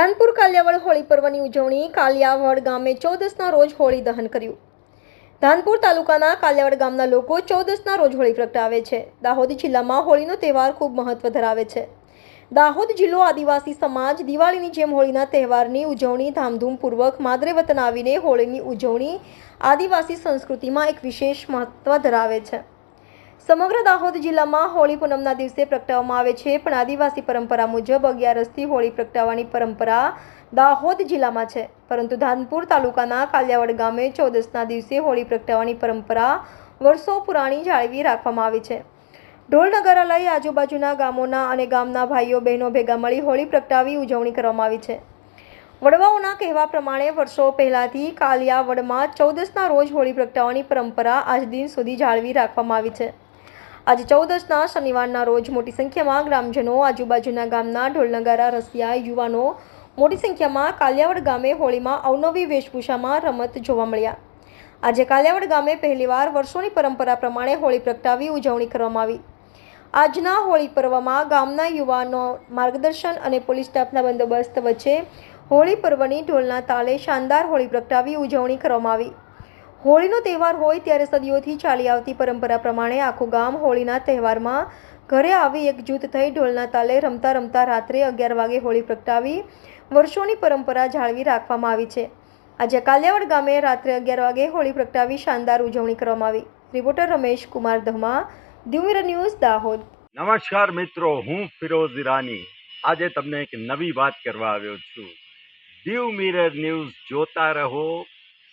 ધાનપુર કાલિયાવડ હોળી પર્વની ઉજવણી કાલિયાવડ ગામે ચૌદસના રોજ હોળી દહન કર્યું. ધાનપુર તાલુકાના કાલિયાવડ ગામના લોકો ચૌદસના રોજ હોળી પ્રગટાવે છે. દાહોદ જિલ્લામાં હોળીનો તહેવાર ખૂબ મહત્વ ધરાવે છે. દાહોદ જિલ્લો આદિવાસી સમાજ દિવાળીની જેમ હોળીના તહેવારની ઉજવણી ધામધૂમપૂર્વક માદરે વતન આવીને હોળીની ઉજવણી આદિવાસી સંસ્કૃતિમાં એક વિશેષ મહત્વ ધરાવે છે. સમગ્ર દાહોદ જિલ્લામાં હોળી પૂનમના દિવસે પ્રગટાવવામાં આવે છે, પણ આદિવાસી પરંપરા મુજબ અગિયારસથી હોળી પ્રગટાવવાની પરંપરા દાહોદ જિલ્લામાં છે. પરંતુ ધાનપુર તાલુકાના કાલિયાવડ ગામે ચૌદસના દિવસે હોળી પ્રગટાવવાની પરંપરા વર્ષો પુરાણી જાળવી રાખવામાં આવી છે. ઢોલ નગારા લઈ આજુબાજુના ગામોના અને ગામના ભાઈઓ, બહેનો ભેગા મળી હોળી પ્રગટાવી ઉજવણી કરવામાં આવી છે. વડવાઓના કહેવા પ્રમાણે વર્ષો પહેલાંથી કાલિયાવડમાં ચૌદસના રોજ હોળી પ્રગટાવવાની પરંપરા આજ દિન સુધી જાળવી રાખવામાં આવી છે. આજે ચૌદસના શનિવારના રોજ મોટી સંખ્યામાં ગ્રામજનો આજુબાજુના ગામના ઢોલનગારા, રસિયા, યુવાનો મોટી સંખ્યામાં કાલિયાવડ ગામે હોળીમાં અવનવી વેશભૂષામાં રમત જોવા મળ્યા. આજે કાલિયાવડ ગામે પહેલીવાર વર્ષોની પરંપરા પ્રમાણે હોળી પ્રગટાવી ઉજવણી કરવામાં આવી. આજના હોળી પર્વમાં ગામના યુવાનો માર્ગદર્શન અને પોલીસ સ્ટાફના બંદોબસ્ત વચ્ચે હોળી પર્વની ઢોલના તાલે શાનદાર હોળી પ્રગટાવી ઉજવણી કરવામાં આવી. હોળીનો તહેવાર હોય ત્યારે સદીઓથી ચાલી આવતી પરંપરા પ્રમાણે આખું ગામ હોળીના તહેવારમાં ઘરે આવી એકજૂથ થઈ ઢોલના તાલે રમતા રમતા રાત્રે અગિયાર વાગે હોળી પ્રગટાવી વર્ષોની પરંપરા જાળવી રાખવામાં આવી છે. આજે કાલિયાવડ ગામે રાત્રે અગિયાર વાગે હોળી પ્રગટાવી શાનદાર ઉજવણી કરવામાં આવી. રિપોર્ટર રમેશ કુમાર ધમા દ્યુમિર ન્યૂઝ દાહોદ. નમસ્કાર મિત્રો, હું ફિરોઝ ઈરાની. આજે તમને એક નવી વાત કરવા આવ્યો છું. દીવ મિરર ન્યૂઝ જોતા રહો